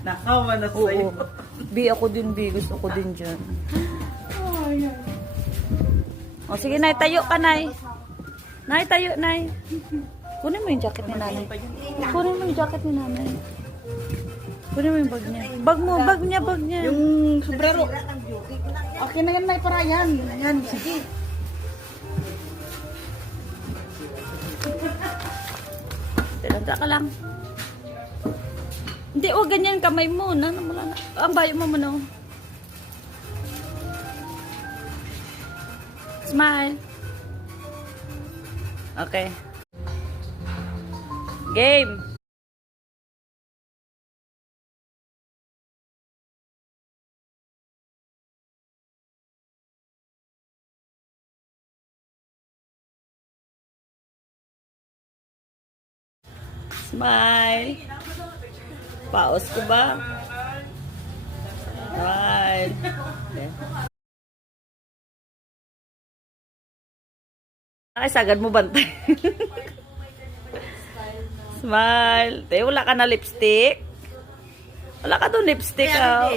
Nakawa na sa'yo. Oo. B, ako din, B. Gusto ko din dyan. O, sige, Nay. Tayo ka, Nay. Nay, tayo, Nay. Kunin mo yung jacket ni Nanay. Kunin mo yung jacket ni Nanay. Kunin mo yung bag niya. Bag mo, bag niya, bag niya. Yung sombrero. Okay na yan, Nay, para yan. Yan, sige. Talaga ka lang. Hindi, o ganyan kamay mo. Ang bayo mo muna. Smile. Okay. Game. Smile. Paos ko ba? Smile. Okay. Ay, sagad mo bantay. Smile. Te, wala ka na lipstick? Wala ka doon lipstick, ah.